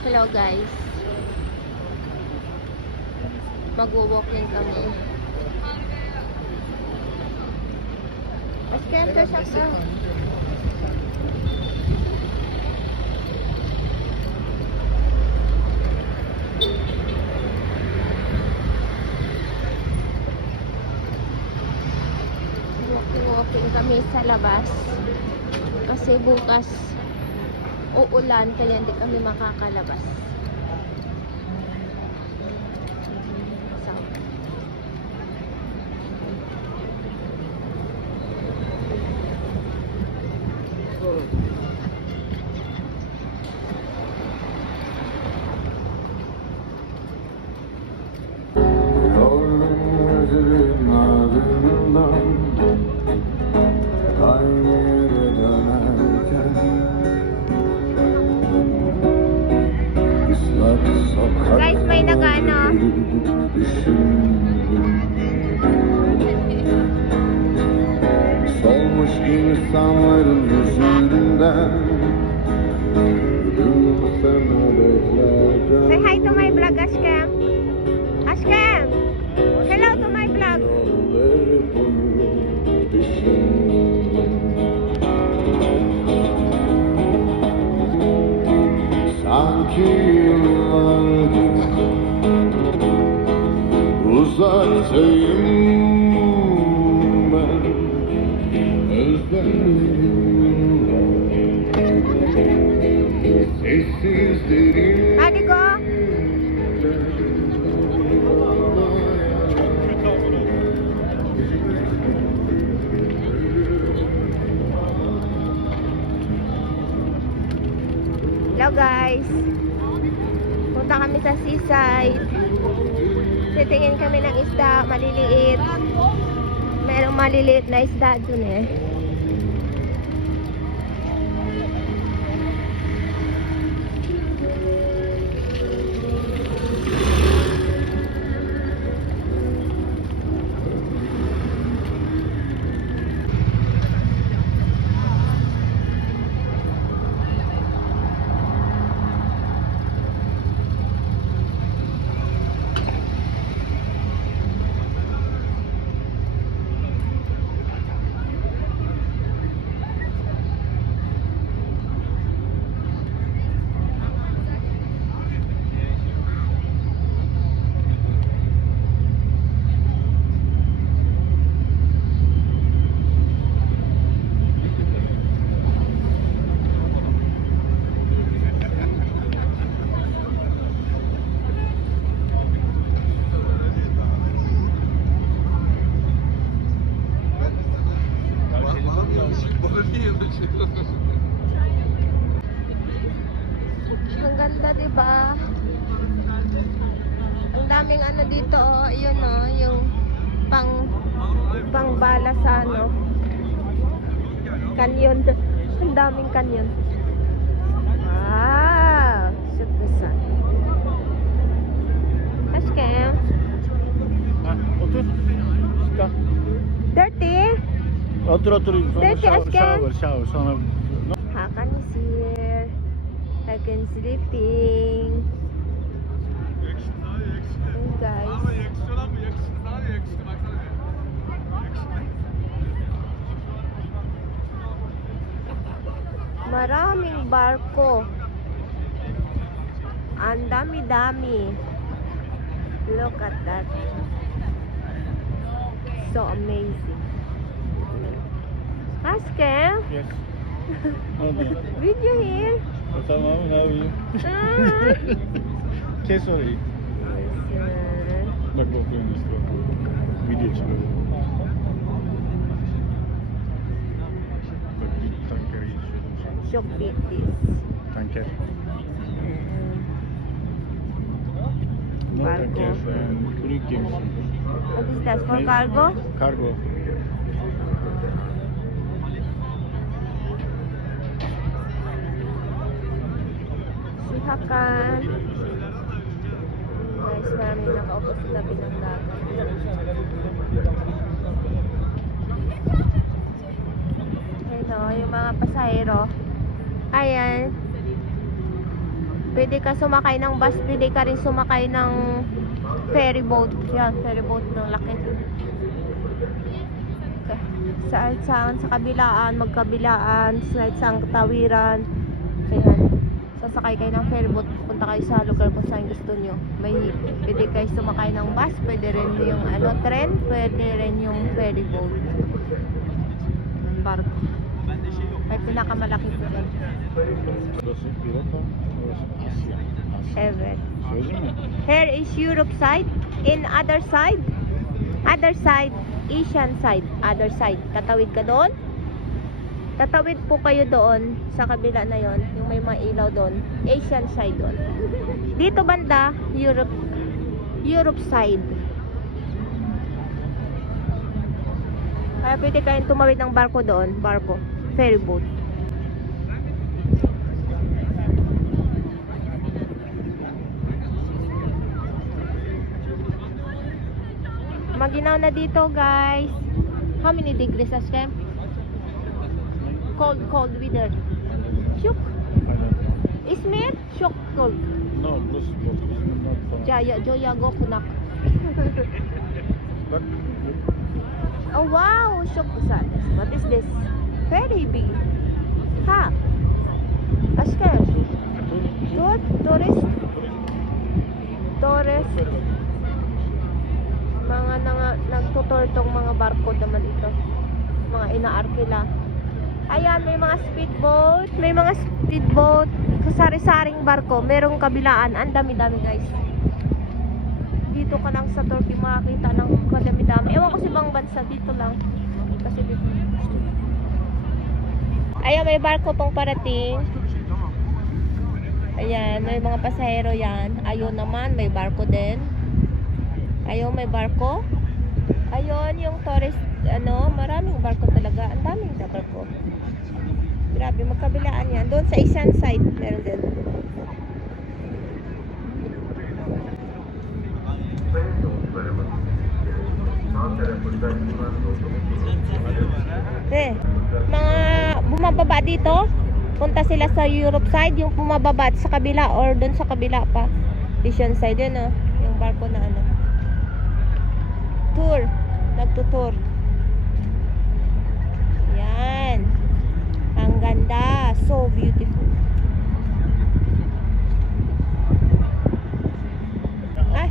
Hello guys. Mag-walking kami. Scan ka siya ka. Walking kami sa labas. Kasi bukas uulan kaya hindi kami makakalabas. Guys, may nag-ano? Solmuş insanların yüzünden Say hi to my vlog, Ashkem. Ashkem! Hello to my vlog. Sanki yıllardır uzaktayım ben, özlemimle sessizlerim. Hadi go. Hello guys. Punta kami sa seaside. Titingin kami ng isda, maliliit. Merong maliliit na isda dun eh. Ang ganda, diba? Ang daming ano dito, oh. Yun, oh. Yung pang bala sa ano. Canyon. Ang daming canyon. Wow! Shoot the sun. Ashkem. Otur. Çıkar. Dirty? Otur otur. Dirty, Ashkem. Shower. Sonra Hakan is here. Hakan sleeping. Hey guys. Maraming barko. Ang dami-dami. Look at that. So amazing. Ashkem, yes. Ne oldu? video here. Tamam ne yapayım? Kes orayı. Bak bakıyorum işte. Video çıkıyor. Bak bir tanker geçiyor. Çok bitis. Tanker. No Barko. tanker. Kürük gemisi. What is that? For cargo? Kargo. Si Hakan. Guys, maraming nakaupo sa tabi ng dagat. Ayun o, yung mga pasahero. Ayan. Pwede ka sumakay ng bus, pwede ka rin sumakay ng ferry boat. Yan, ferry boat ng laki. Sa kabilaan, magkabilaan, sa tawiran. Ayan. Sasakay kayo ng ferry boat, punta kayo sa lugar kung saan gusto nyo. Pwede kayo sumakay ng bus, pwede rin yung tren, pwede rin yung ferry boat. Ang barko. Ay pinakamalaki po din. Burası Europa, orası Asya. Ever. Söyleyeyim mi? Here is Europe side. In other side, Asian side, other side. Tatawid ka doon. Tatawid po kayo doon sa kabila na yon, yung may mga ilaw doon. Asian side doon. Dito banda, Europe side. Kaya pwede kayong tumawid ng barko doon, ferry boat. Maginaw na dito, guys. How many degrees as camp? Cold weather. Shook. I don't know. Ismir? Shook cold. No, burası çok. Not fun. Joya go kunak. Bak. Oh wow, shook sad. What is this? Very big. Ha? Askem. Tourist. Mga nagtutur tong mga barko naman ito. Mga inaarkila. Ayan, may mga speedboat. Kasari-saring barko. Merong kabilaan. Ang dami-dami, guys. Dito ka lang sa Turkey makakita ng kadami-dami. Ewan ko sa ibang bansa. Dito lang. Kasi dito. Ayan, may barko pong parating. Ayan, may mga pasahero yan. Ayun naman, may barko din. Ayun, may barko. Ayun, yung tourist, maraming barko talaga. Ang daming na barko. Grabe, magkabilaan yan. Doon sa Asian side, meron din. Mga bumababa dito, punta sila sa Europe side, yung bumababa sa kabila or doon sa kabila pa. Asian side yun, yung barko na tour, nagtutour. Yan. Ang ganda, so beautiful. Ay,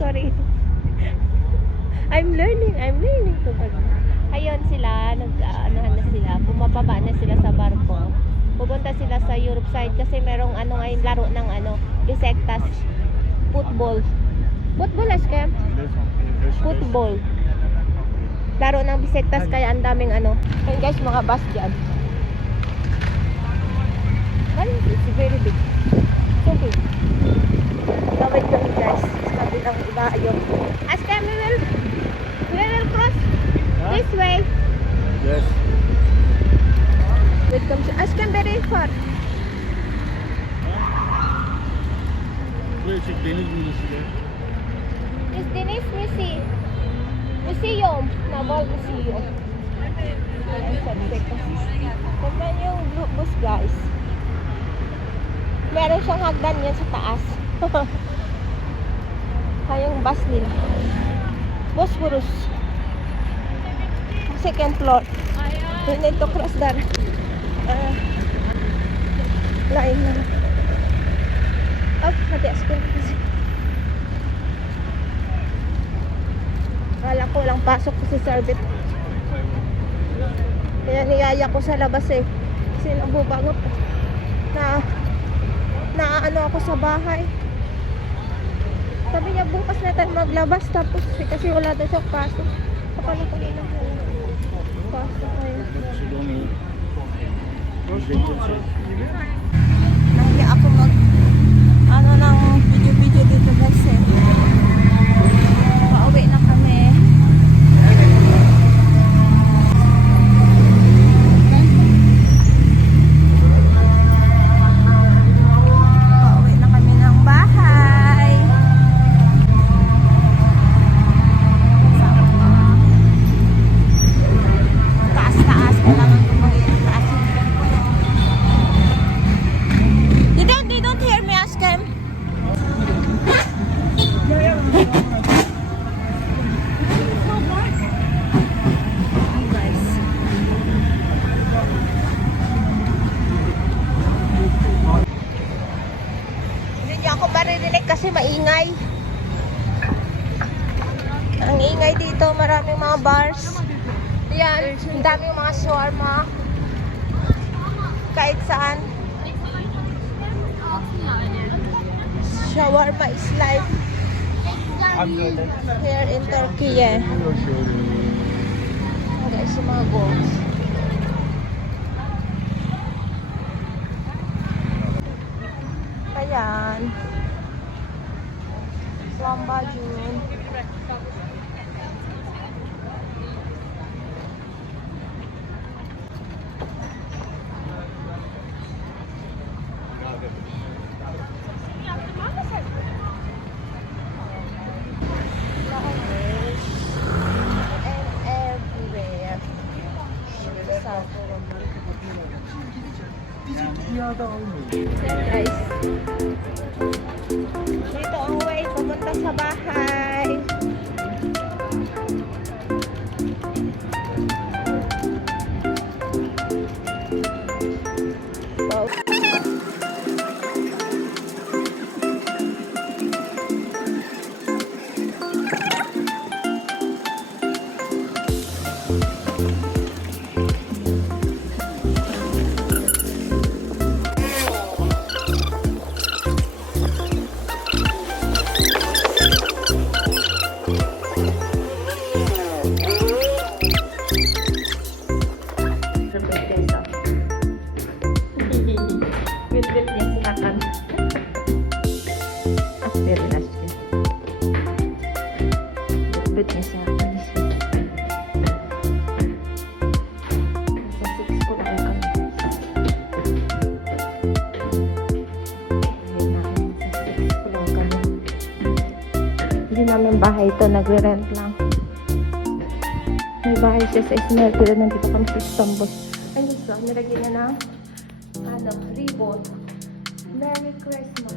sorry. I'm learning to ayun sila, nag-anuhan na sila, bumababa na sila sa barko. Pupunta sila sa Europe side kasi merong ngayon laro ng Besiktas football. Football Askem? Football. Laro ng Besiktas kaya ang daming Ayun guys, mga bus dyan. It's very big. So big. Tawid kami guys. Sa kabilang iba ayun. Askem, we will cross this way. Yes. Welcome to Askem, very far. Buraya çek, deniz müzesi ya. Is Deniz Museum. Naval Museum. Tignan yung bus guys. Meron siyang hagdan yan sa taas. Kayong bus nila. Bosphorus. Second floor. We need to cross that line na. Matias ko kasi. Kala ko lang pasok ko si Sarbit. Kaya niyaya ko sa labas kasi nabubangot na ako sa bahay. Sabi niya bukas na tayo maglabas tapos kasi wala daw siyang pasok. Kapala ko nila pasok kayo. Nahiya ako ng video dito guys pauwi na kami. Pauwi na kami ng bahay. Taas-taas kailangan ko mag-taas. kasi maingay. Ang ingay dito, maraming mga bars. Yan, ang daming mga shawarma. Kahit saan. Shawarma is life here in Turkey. Yeah. Guys, yung mga goals. Ayan. Lambajun. And everywhere. Yan guys. Dito ang way pumunta sa bahay. Wow. Wait, niya silakan. Aspirinas niya. Wait niya silakan. Sa 6 ko lang kami. Hindi namin bahay ito, nagre-rent lang. May bahay siya sa Ismail, pero nandito kami sa Istanbul. Ayun so, nilagyan niya ng ribbon. Merry Christmas.